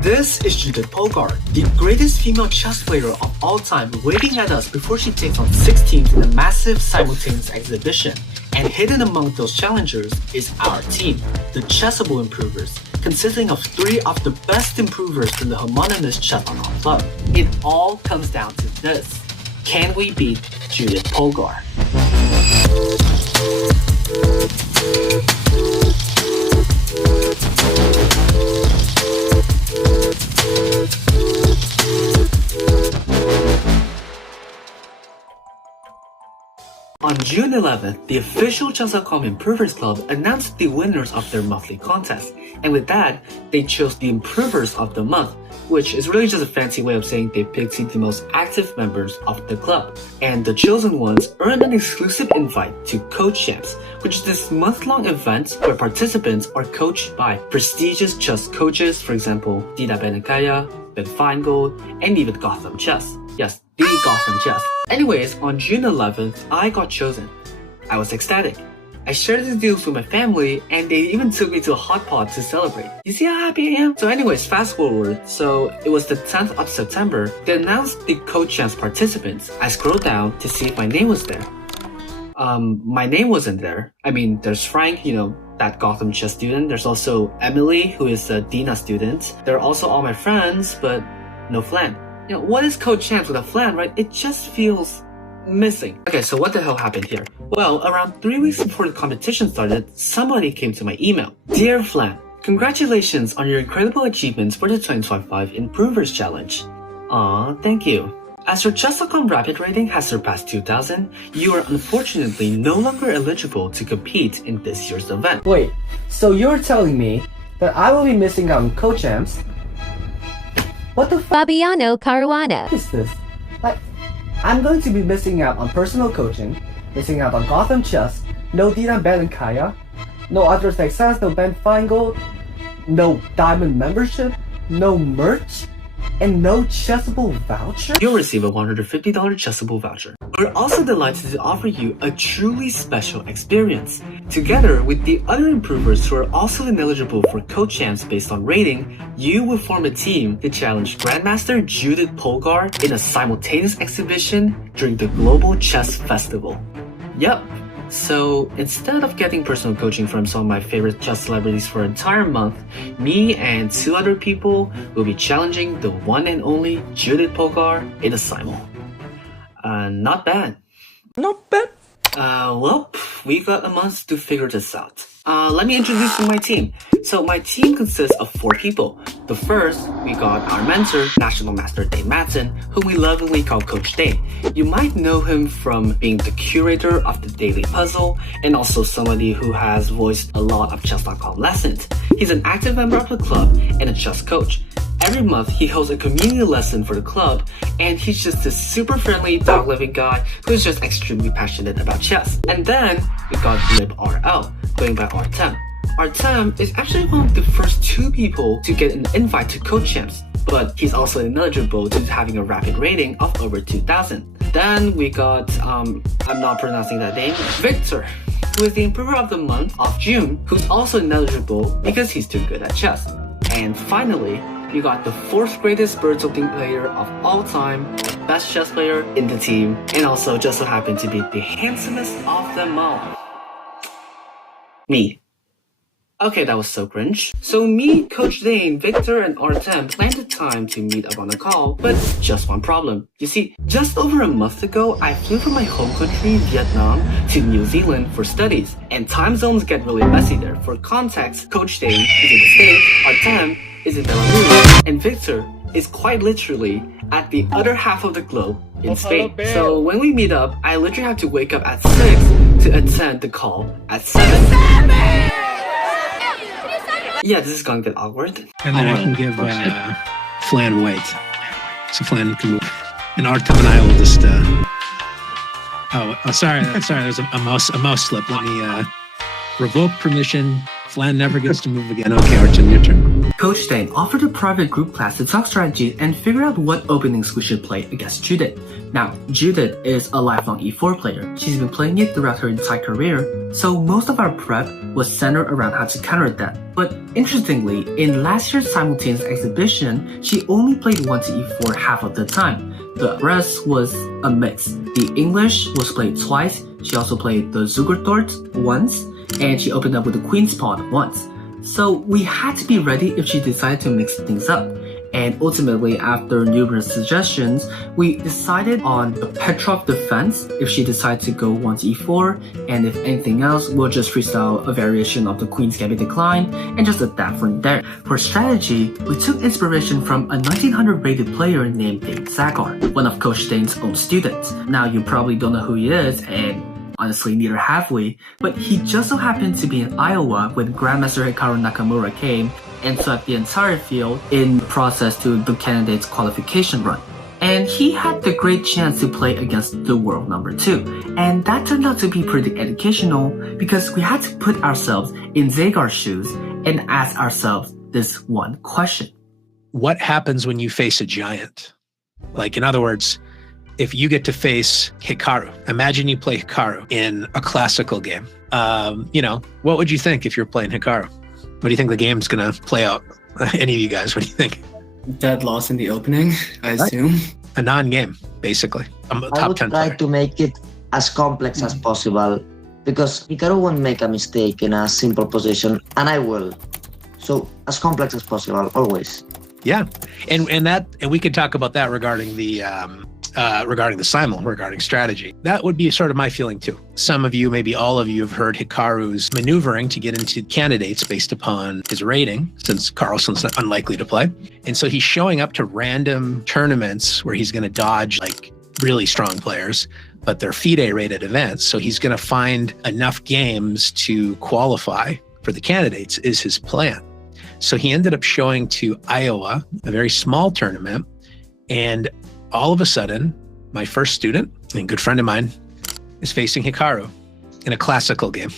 This is Judit Polgar, the greatest female chess player of all time, waiting at us before she takes on 6 teams in a massive simultaneous exhibition. And hidden among those challengers is our team, the Chessable Improvers, consisting of 3 of the best improvers from the homonymous Chess.com club. It all comes down to this: can we beat Judit Polgar? On June 11th, the official Chess.com Improvers Club announced the winners of their monthly contest, and with that, they chose the Improvers of the Month, which is really just a fancy way of saying they picked the most active members of the club. And the chosen ones earned an exclusive invite to GothamChess, which is this month-long event where participants are coached by prestigious chess coaches, for example, Dina Belenkaya, Ben Finegold, and even GothamChess. Yes, the GothamChess. Anyways, on June 11th, I got chosen. I was ecstatic. I shared the deals with my family, and they even took me to a hot pot to celebrate. You see how happy I am? So anyways, fast forward. So it was the 10th of September. They announced the GothamChess participants. I scrolled down to see if my name was there. My name wasn't there. I mean, there's Frank, that GothamChess student. There's also Emily, who is a Dina student. There are also all my friends, but no Flan. What is GothamChess with a Flan, right? It just feels missing. Okay, so what the hell happened here? Well, around 3 weeks before the competition started, somebody came to my email. Dear Flan, congratulations on your incredible achievements for the 2025 Improvers Challenge. Aw, thank you. As your Chess.com rapid rating has surpassed 2,000, you are unfortunately no longer eligible to compete in this year's event. Wait, so you're telling me that I will be missing out on GothamChess? What the Fabiano Caruana. is this? I'm going to be missing out on personal coaching, missing out on GothamChess, no Dina Belenkaya, no others like Sans, no Ben Finegold, no diamond membership, no merch, and no Chessable voucher? You'll receive a $150 Chessable voucher. We're also delighted to offer you a truly special experience. Together with the other improvers who are also ineligible for GothamChess based on rating, you will form a team to challenge Grandmaster Judit Polgar in a simultaneous exhibition during the Global Chess Festival. Yup. So instead of getting personal coaching from some of my favorite chess celebrities for an entire month, me and 2 other people will be challenging the one and only Judit Polgar in a simul. Not bad. Not bad. Well, we got a month to figure this out. Let me introduce you to my team. So my team consists of 4 people. The first, we got our mentor, National Master Dane Madsen, whom we lovingly call Coach Dane. You might know him from being the curator of the Daily Puzzle, and also somebody who has voiced a lot of Chess.com lessons. He's an active member of the club and a chess coach. Every month, he holds a community lesson for the club, and he's just this super friendly, dog-loving guy who's just extremely passionate about chess. And then, we got LibRL, going by Artem. Artem is actually one of the first 2 people to get an invite to GothamChess, but he's also ineligible to having a rapid rating of over 2,000. Then we got, I'm not pronouncing that name, Victor, who is the Improver of the Month of June, who's also ineligible because he's too good at chess. And finally, you got the 4th greatest bird opening player of all time, the best chess player in the team, and also just so happened to be the handsomest of them all. Me. Okay, that was so cringe. So me, Coach Dane, Victor, and Artem planned the time to meet up on a call, but just one problem. You see, just over a month ago, I flew from my home country, Vietnam, to New Zealand for studies, and time zones get really messy there. For context, Coach Dane is in the States, Artem is in Belarus, and Victor is quite literally at the other half of the globe in Spain. So when we meet up, I literally have to wake up at 6 to attend the call at 7. Yeah, this is gonna get awkward. And then I can give Flan weight. So Flan can move. And Artem and I will just sorry, there's a mouse slip. Let me revoke permission. Flan never gets to move again. Okay, Artem, your turn. Coach Dane offered a private group class to talk strategy and figure out what openings we should play against Judit. Now, Judit is a lifelong e4 player. She's been playing it throughout her entire career, so most of our prep was centered around how to counter that. But interestingly, in last year's simultaneous exhibition, she only played 1 to e4 half of the time. The rest was a mix. The English was played twice, she also played the Zugertort once, and she opened up with the Queen's Pawn once. So we had to be ready if she decided to mix things up. And ultimately, after numerous suggestions, we decided on the Petrov defense if she decided to go 1 to e4, and if anything else, we'll just freestyle a variation of the Queen's Gambit decline and just adapt from there. For strategy, we took inspiration from a 1900 rated player named Dane Zagar, one of Coach Dane's own students. Now you probably don't know who he is, and honestly, neither have we, but he just so happened to be in Iowa when Grandmaster Hikaru Nakamura came and swept the entire field in the process to the candidate's qualification run. And he had the great chance to play against the world number 2. And that turned out to be pretty educational because we had to put ourselves in Zagar's shoes and ask ourselves this one question. What happens when you face a giant? Like, in other words, if you get to face Hikaru, imagine you play Hikaru in a classical game. What would you think if you're playing Hikaru? What do you think the game's going to play out? Any of you guys, what do you think? Dead loss in the opening, I assume. A non-game, basically. I'm a I top would 10 try player. to make it as complex as possible because Hikaru won't make a mistake in a simple position, and I will. So as complex as possible, always. Yeah, and we could talk about that regarding the simul, regarding strategy. That would be sort of my feeling too. Some of you, maybe all of you, have heard Hikaru's maneuvering to get into candidates based upon his rating, since Carlsen's unlikely to play. And so he's showing up to random tournaments where he's going to dodge like really strong players, but they're FIDE rated events. So he's going to find enough games to qualify for the candidates is his plan. So he ended up showing to Iowa, a very small tournament, and all of a sudden, my first student and good friend of mine is facing Hikaru in a classical game.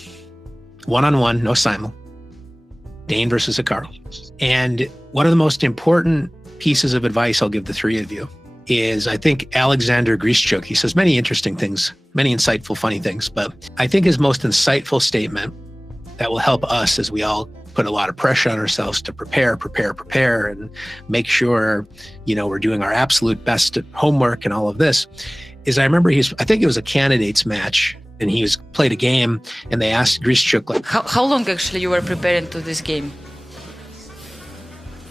One-on-one, no simul. Dane versus Hikaru. And one of the most important pieces of advice I'll give the three of you is, I think Alexander Grischuk, he says many interesting things, many insightful, funny things, but I think his most insightful statement that will help us as we all put a lot of pressure on ourselves to prepare, and make sure, we're doing our absolute best at homework and all of this, is I remember I think it was a candidates match, and he played a game, and they asked Grischuk, like, how long actually you were preparing to this game?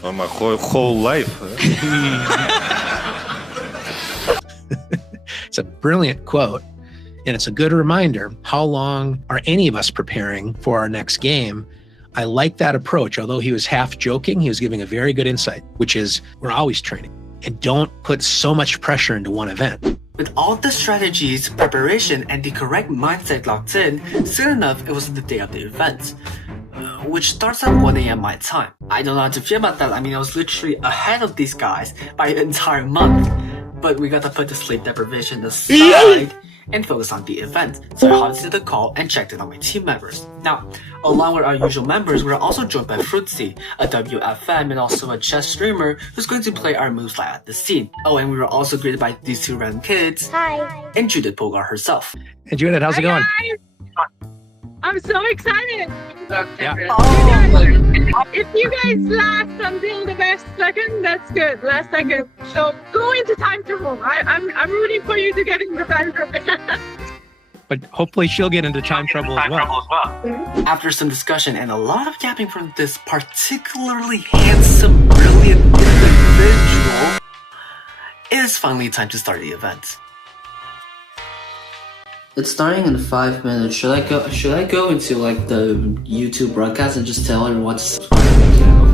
My whole life. It's a brilliant quote, and it's a good reminder. How long are any of us preparing for our next game? I like that approach. Although he was half joking, he was giving a very good insight, which is we're always training, and don't put so much pressure into one event. With all the strategies, preparation, and the correct mindset locked in, soon enough it was the day of the event, which starts at 1 a.m. my time. I don't know how to feel about that. I mean, I was literally ahead of these guys by an entire month. But we got to put the sleep deprivation aside and focus on the event. So I hopped to the call and checked in on my team members. Now, along with our usual members, we're also joined by Fruitsy, a WFM and also a chess streamer who's going to play our moves live at the scene. Oh, and we were also greeted by these two random kids. Hi. And Judit Polgar herself. Hey, Judith, how's it going? I'm so excited. Yeah. If you guys last until the best second, that's good. Last second. So go into time trouble. I'm rooting for you to get into time trouble. But hopefully she'll get into time trouble as well. After some discussion and a lot of yapping from this particularly handsome, brilliant individual, it is finally time to start the event. It's starting in 5 minutes. Should I go into like the YouTube broadcast and just tell everyone to subscribe to the channel?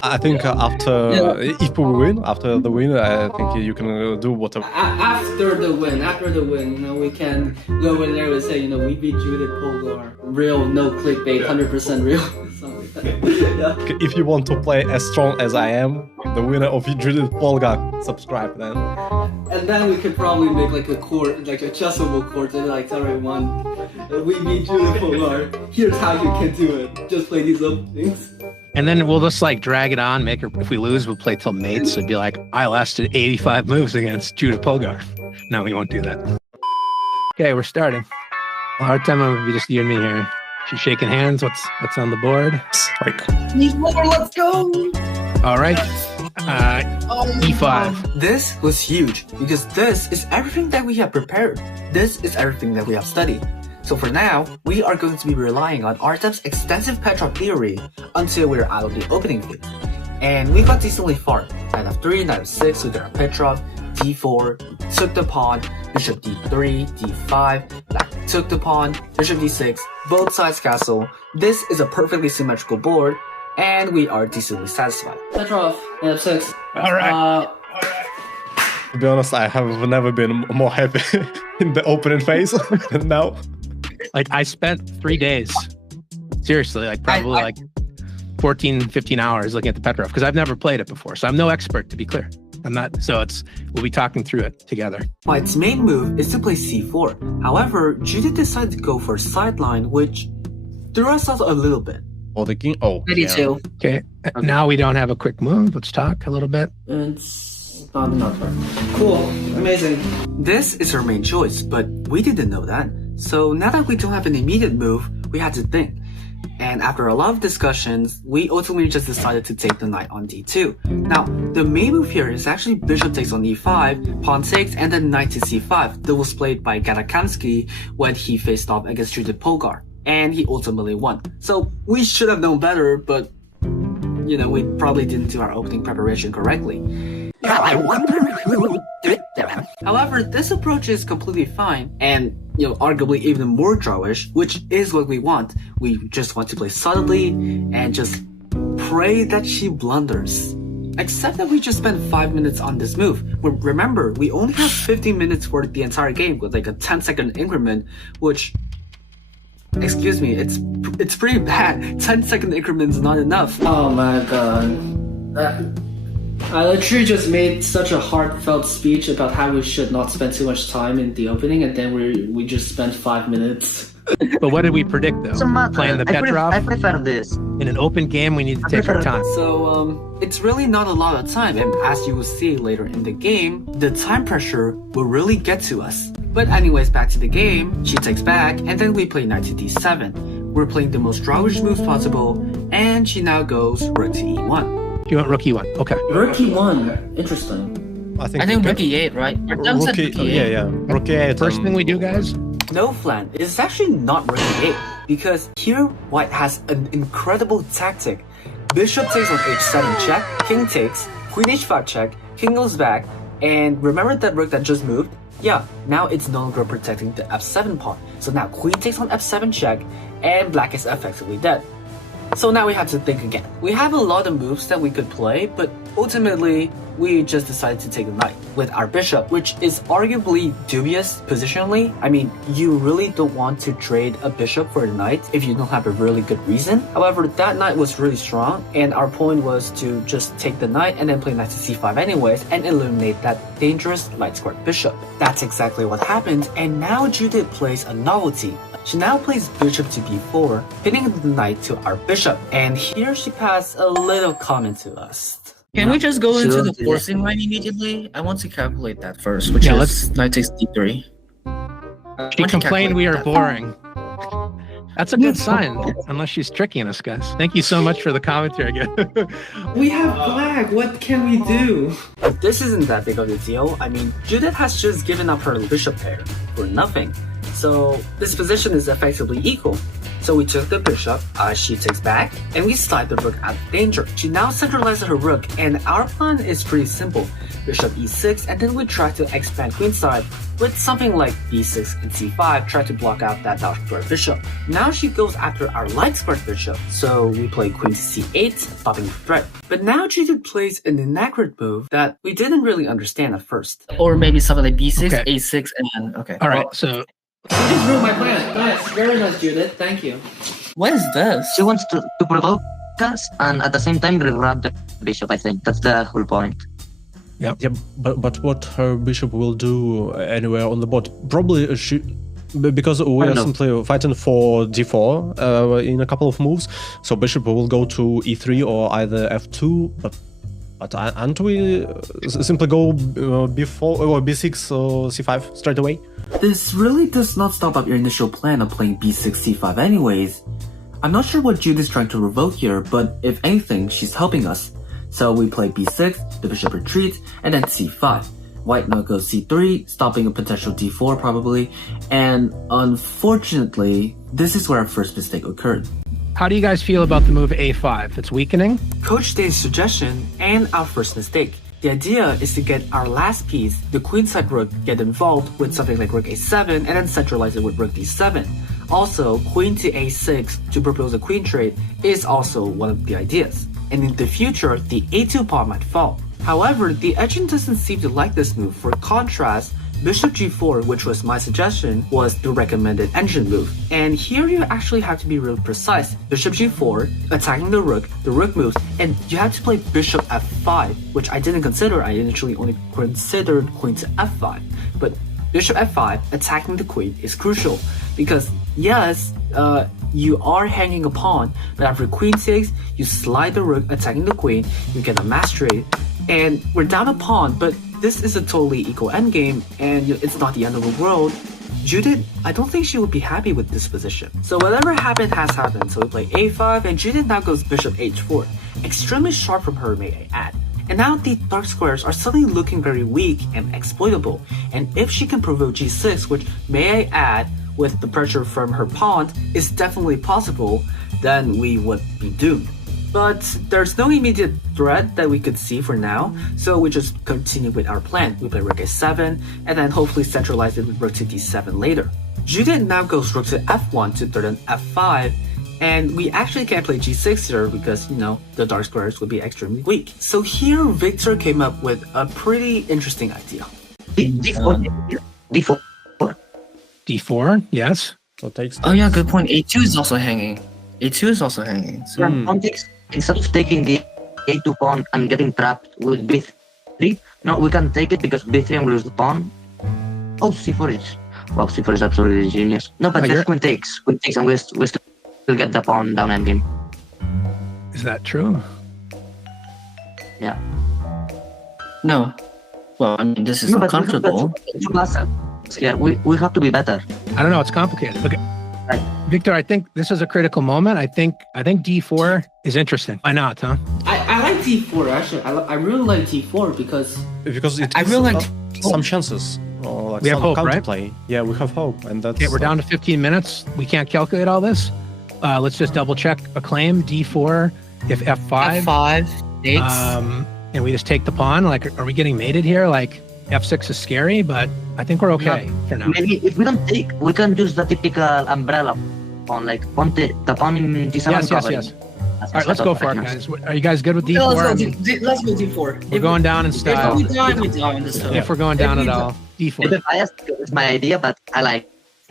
I think after if we win, after the win, I think you can do whatever. After the win, we can go in there and say, we beat Judit Polgar. Real, no clickbait, 100% real. Something like that. Yeah. If you want to play as strong as I am, the winner of Judit Polgar, subscribe then. And then we could probably make like a court, like a chessable court, and like tell everyone We beat Judit Polgar. Here's how you can do it. Just play these openings. And then we'll just like drag it on, make her, if we lose, we'll play till mates. It'd be like, I lasted 85 moves against Judit Polgar. No, we won't do that. Okay, we're starting. Our time will be just you and me here. She's shaking hands. What's on the board? Like, Let's go! All right. E5. This was huge because this is everything that we have prepared. This is everything that we have studied. So for now, we are going to be relying on Artem's extensive Petrov theory until we're out of the opening phase. And we got decently far. Knight f3, knight f6 with our Petrov, d4, took the pawn, bishop d3, d5, black took the pawn, bishop d6, both sides castle. This is a perfectly symmetrical board, and we are decently satisfied. Petrov, knight f6. All right. to be honest, I have never been more happy in the opening phase than now. Like, I spent 3 days, seriously, like probably like 14, 15 hours looking at the Petrov, because I've never played it before. So I'm no expert, to be clear. I'm not, so we'll be talking through it together. White's main move is to play c4. However, Judit decided to go for a sideline, which threw us off a little bit. Oh, the king. Oh, 32. Okay, now we don't have a quick move. Let's talk a little bit. It's not enough. Cool. Amazing. This is her main choice, but we didn't know that. So now that we don't have an immediate move, we had to think. And after a lot of discussions, we ultimately just decided to take the knight on d2. Now, the main move here is actually bishop takes on e5, pawn takes, and then knight to c5 that was played by Garakanski when he faced off against Judit Polgar. And he ultimately won. So we should have known better, but you know, we probably didn't do our opening preparation correctly. I wonder who did that. However, this approach is completely fine and, you know, arguably even more drawish, which is what we want. We just want to play subtly and just pray that she blunders. Except that we just spent 5 minutes on this move. Remember, we only have 15 minutes for the entire game with like a 10-second increment, which, excuse me, it's pretty bad. 10-second increment is not enough. Oh my god. I literally just made such a heartfelt speech about how we should not spend too much time in the opening, and then we just spent 5 minutes. But what did we predict, though? Playing the Petrov? I prefer this. In an open game, we need to take our time. So, it's really not a lot of time, and as you will see later in the game, the time pressure will really get to us. But anyways, back to the game, she takes back, and then we play knight to d7. We're playing the most drawish moves possible, and she now goes rook to e1. You want rook e1? Okay. Rook e1. Interesting. I think rook e8, right? rook e8. First thing we do, guys? No, Flan, it's actually not rook e8, because here White has an incredible tactic. Bishop takes on h7 check, king takes, queen h5 check, king goes back, and remember that rook that just moved? Yeah, now it's no longer protecting the f7 pawn. So now queen takes on f7 check, and black is effectively dead. So now we have to think again. We have a lot of moves that we could play, but ultimately, we just decided to take the knight with our bishop, which is arguably dubious positionally. I mean, you really don't want to trade a bishop for a knight if you don't have a really good reason. However, that knight was really strong, and our point was to just take the knight and then play knight to c5 anyways and eliminate that dangerous light-squared bishop. That's exactly what happened, and now Judit plays a novelty. She now plays bishop to b4, pinning the knight to our bishop, and here she passed a little comment to us. Can we just go into the forcing line immediately? I want to calculate that first, which is knight takes d3. She complained we are boring. That's a good sign, unless she's tricking us, guys. Thank you so much for the commentary again. We have black. What can we do? But this isn't that big of a deal. I mean, Judit has just given up her bishop pair for nothing. So this position is effectively equal. So we took the bishop, she takes back, and we slide the rook out of danger. She now centralizes her rook, and our plan is pretty simple. Bishop e6, and then we try to expand queenside with something like b6 and c5, try to block out that dark squared bishop. Now she goes after our light squared bishop, so we play queen to c8, stopping the threat. But now Judit plays an inaccurate move that we didn't really understand at first. Or maybe something like b6, a6, and okay. All right, so You just ruined my plan. Nice. Very nice, Judith. Thank you. What is this? She wants to provoke us and at the same time reroute the bishop, I think. That's the whole point. Yeah, but what her bishop will do anywhere on the board? Probably Because we I are know. simply fighting for d4 in a couple of moves, so bishop will go to e3 or either f2, but aren't we simply go b4 or b6 or c5 straight away? This really does not stop up your initial plan of playing b6, c5 anyways. I'm not sure what Judith is trying to revoke here, but if anything, she's helping us. So we play b6, the bishop retreats, and then c5. White now goes c3, stopping a potential d4 probably, and unfortunately, this is where our first mistake occurred. How do you guys feel about the move a5? It's weakening. Coach Dane's suggestion and our first mistake. The idea is to get our last piece, the queenside rook, get involved with something like rook a7 and then centralize it with rook d7. Also, queen to a6 to propose a queen trade is also one of the ideas. And in the future, the a2 pawn might fall. However, the agent doesn't seem to like this move. For contrast, bishop g4, which was my suggestion, was the recommended engine move. And here you actually have to be really precise. Bishop g4, attacking the rook moves, and you have to play bishop f5, which I didn't consider. I initially only considered queen to f5. But bishop f5, attacking the queen, is crucial. Because yes, you are hanging a pawn, but after queen takes, you slide the rook, attacking the queen, you get a mass trade, and we're down a pawn, but this is a totally equal endgame, and it's not the end of the world. Judith, I don't think she would be happy with this position. So whatever happened has happened, so we play a5, and Judith now goes bishop h4. Extremely sharp from her, may I add. And now the dark squares are suddenly looking very weak and exploitable, and if she can provoke g6, which, may I add, with the pressure from her pawn, is definitely possible, then we would be doomed. But there's no immediate threat that we could see for now, so we just continue with our plan. We play rook a7, and then hopefully centralize it with rook to d7 later. Judith now goes rook to f1 to threaten f5, and we actually can't play g6 here because, the dark squares would be extremely weak. So here Victor came up with a pretty interesting idea. d4. d4, yes. So takes. Oh yeah, good point. A2 is also hanging. A2 is also hanging. So Instead of taking the a2 pawn and getting trapped with b3, no, we can take it because b3 and we lose the pawn. Oh, c4 is... Wow, c4 is absolutely genius. No, but just queen takes, and we still get the pawn down endgame. Is that true? Yeah. no. Well, I mean, this is not comfortable. Yeah, we have to be better. I don't know. It's complicated. Okay. Right. Victor, I think this is a critical moment. I think D4 is interesting. Why not, huh? I like d4 actually. I really like d4 because It I gives really like some chances. Or like We have some hope, right? counterplay. Yeah, we have hope, and that's. Okay, we're down to 15 minutes. We can't calculate all this. Let's just double check a claim. D4, if F5. F5, takes. And we just take the pawn. Like, are we getting mated here? Like, F6 is scary, but I think we're okay for now. Maybe if we don't take, we can use the typical umbrella pawn, like the pawn in d7 covering. Yes. All right, let's go for it, guys. Are you guys good with D4? Yeah, let's go D4. We're going down in style. If we die, we die in this stuff. If we're going down at all, D4. A bit biased because it's my idea, but I like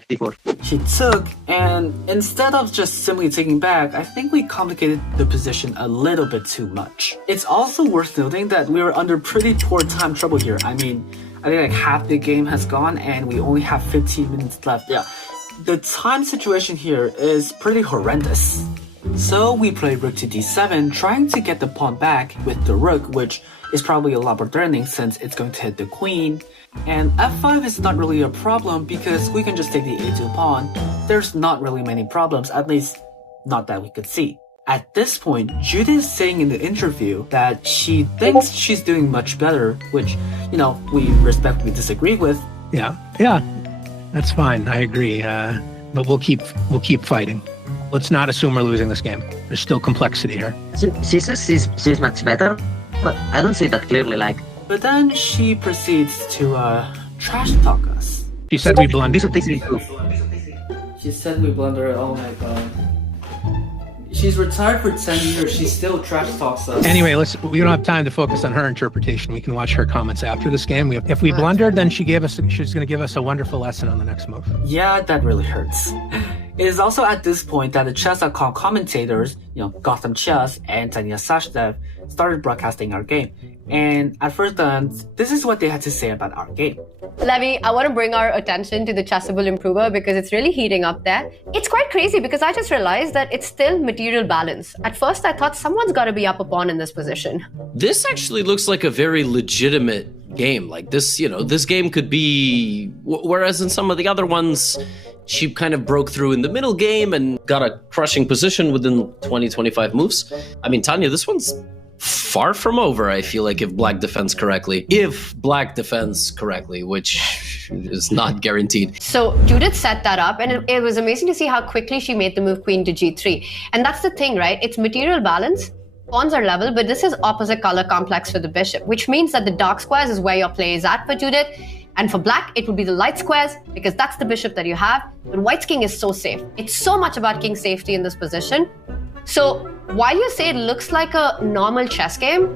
d4. she took, and instead of just simply taking back, I think we complicated the position a little bit too much. It's also worth noting that we are under pretty poor time trouble here. I mean, I think like half the game has gone and we only have 15 minutes left. Yeah, the time situation here is pretty horrendous. So we play rook to d7, trying to get the pawn back with the rook, which is probably a lot more threatening since it's going to hit the queen. And f5 is not really a problem because we can just take the a2 pawn. There's not really many problems, at least not that we could see. At this point, Judith is saying in the interview that she thinks she's doing much better, which, we respectfully disagree with. Yeah, that's fine. I agree. But we'll keep fighting. Let's not assume we're losing this game. There's still complexity here. She says she's much better, but I don't see that clearly. But then she proceeds to trash talk us. She said we blundered. She said we blundered. Oh my god. She's retired for 10 years. She still trash talks us. Anyway, we don't have time to focus on her interpretation. We can watch her comments after this game. If we blundered, then she's going to give us a wonderful lesson on the next move. Yeah, that really hurts. It is also at this point that the chess.com commentators, GothamChess and Dina Belenkaya, started broadcasting our game. And at first glance, this is what they had to say about our game. Levy, I want to bring our attention to the Chessable Improver because it's really heating up there. It's quite crazy because I just realized that it's still material balance. At first, I thought someone's got to be up a pawn in this position. This actually looks like a very legitimate game. Like this, this game could be, whereas in some of the other ones, she kind of broke through in the middle game and got a crushing position within 20-25 moves. I mean, Tanya, this one's far from over, I feel like, if black defends correctly. If black defends correctly, which is not guaranteed. So Judith set that up, and it was amazing to see how quickly she made the move queen to g3. And that's the thing, right? It's material balance. Pawns are level, but this is opposite color complex for the bishop, which means that the dark squares is where your play is at for Judith. And for black, it would be the light squares because that's the bishop that you have. But white's king is so safe. It's so much about king safety in this position. So while you say it looks like a normal chess game,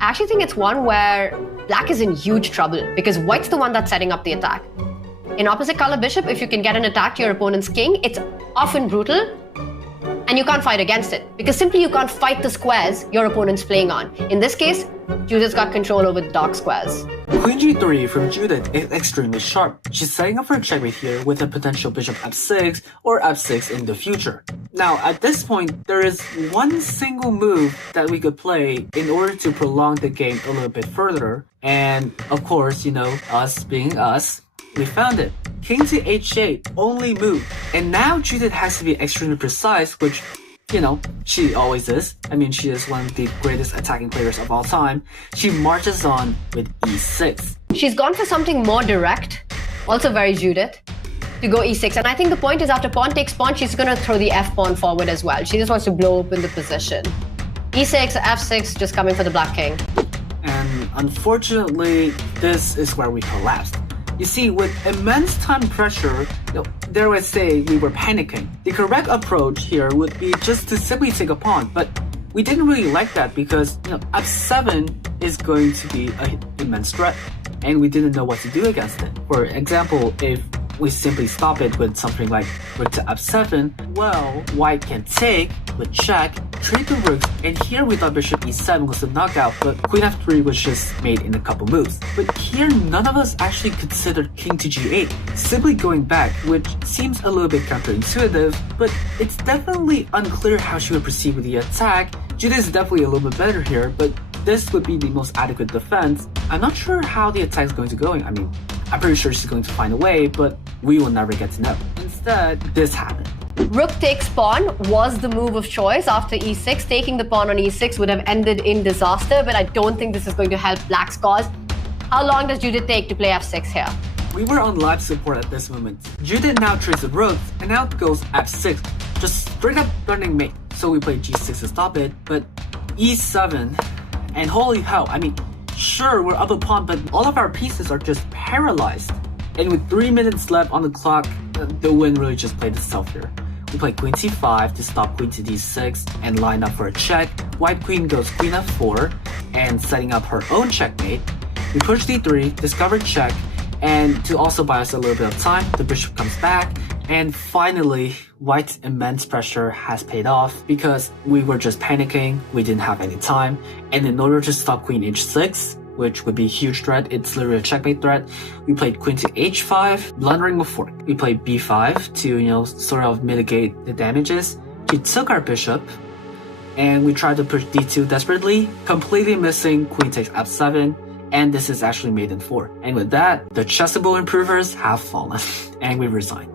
I actually think it's one where black is in huge trouble because white's the one that's setting up the attack. In opposite color bishop, if you can get an attack to your opponent's king, it's often brutal. And you can't fight against it because simply you can't fight the squares your opponent's playing on. In this case, Judith's got control over the dark squares. Queen g3 from Judith is extremely sharp. She's setting up for a checkmate here with a potential bishop f6 or f6 in the future. Now, at this point, there is one single move that we could play in order to prolong the game a little bit further. And of course, us being us, we found it. King to h8, only move. And now Judith has to be extremely precise, which, she always is. I mean, she is one of the greatest attacking players of all time. She marches on with e6. She's gone for something more direct, also very Judith, to go e6. And I think the point is after pawn takes pawn, she's going to throw the f-pawn forward as well. She just wants to blow open the position. e6, f6, just coming for the black king. And unfortunately, this is where we collapsed. You see, with immense time pressure, dare I say, we were panicking. The correct approach here would be just to simply take a pawn, but we didn't really like that because f7 is going to be an immense threat, and we didn't know what to do against it. For example, if we simply stop it with something like rook to f7, well, white can take with check, trade the rooks, and here we thought bishop e7 was a knockout, but queen f3 was just made in a couple moves. But here, none of us actually considered king to g8, simply going back, which seems a little bit counterintuitive, but it's definitely unclear how she would proceed with the attack. Judith is definitely a little bit better here, but this would be the most adequate defense. I'm not sure how the attack is going to go. I mean, I'm pretty sure she's going to find a way, but we will never get to know. Instead, this happened. Rook takes pawn was the move of choice after e6. Taking the pawn on e6 would have ended in disaster, but I don't think this is going to help black's cause. How long does Judith take to play f6 here? We were on live support at this moment. Judith now trades the rooks, and now it goes f6. Just straight up running mate. So we played g6 to stop it, but e7, and holy hell, I mean, sure, we're up a pawn, but all of our pieces are just paralyzed. And with 3 minutes left on the clock, the win really just played itself here. We played queen c5 to stop queen to d6 and line up for a check. White queen goes queen f4 and setting up her own checkmate. We push d3, discover check, and to also buy us a little bit of time, the bishop comes back. And finally, white's immense pressure has paid off because we were just panicking, we didn't have any time. And in order to stop queen h6, which would be a huge threat, it's literally a checkmate threat, we played queen to h5, blundering before. We played b5 to, sort of mitigate the damages. She took our bishop, and we tried to push d2 desperately, completely missing queen takes f7, and this is actually mate in 4. And with that, the chessable improvers have fallen, and we resign.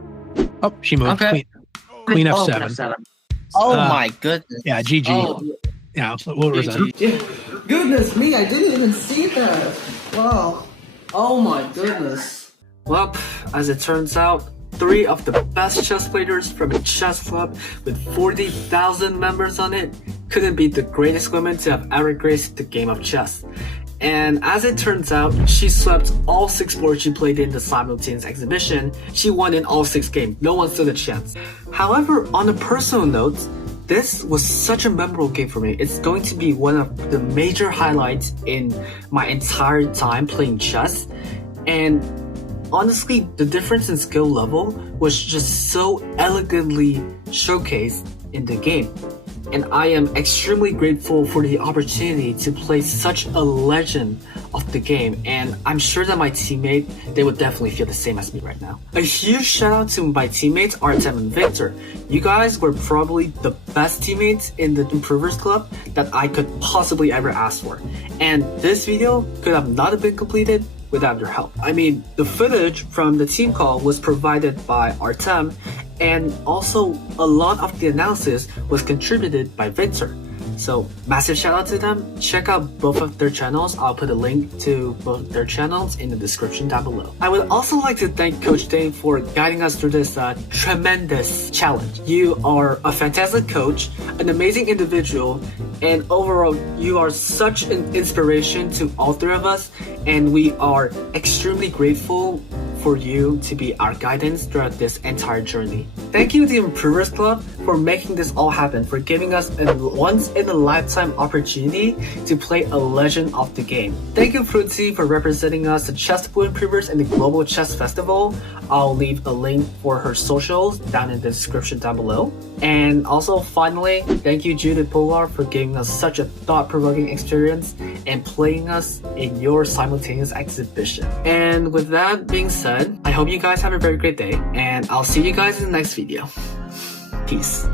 Oh, she moved. Okay. Queen f7. Oh my goodness. Yeah, GG. Oh. Yeah, we'll resign. Goodness me, I didn't even see that. Wow. Oh my goodness. Well, as it turns out, 3 of the best chess players from a chess club with 40,000 members on it couldn't beat the greatest women to have ever graced the game of chess. And as it turns out, she swept all 6 boards she played in the simultaneous exhibition. She won in all 6 games. No one stood a chance. However, on a personal note, this was such a memorable game for me. It's going to be one of the major highlights in my entire time playing chess. And honestly, the difference in skill level was just so elegantly showcased in the game. And I am extremely grateful for the opportunity to play such a legend of the game, and I'm sure that my teammate, they would definitely feel the same as me right now. A huge shout out to my teammates Artem and Victor. You guys were probably the best teammates in the Improvers Club that I could possibly ever ask for. And this video could have not been completed without your help. I mean, the footage from the team call was provided by Artem, and also a lot of the analysis was contributed by Victor. So massive shout out to them. Check out both of their channels. I'll put a link to both their channels in the description down below. I would also like to thank Coach Dane for guiding us through this tremendous challenge. You are a fantastic coach, an amazing individual, and overall you are such an inspiration to all three of us, and we are extremely grateful for you to be our guidance throughout this entire journey. Thank you, the Improvers Club, for making this all happen, for giving us a once-in-a-lifetime opportunity to play a legend of the game. Thank you, Fruitsy, for representing us, the Chessable Improvers, in the Global Chess Festival. I'll leave a link for her socials down in the description down below. And also, finally, thank you, Judit Polgar, for giving us such a thought-provoking experience and playing us in your simultaneous exhibition. And with that being said, I hope you guys have a very great day, and I'll see you guys in the next video. Peace.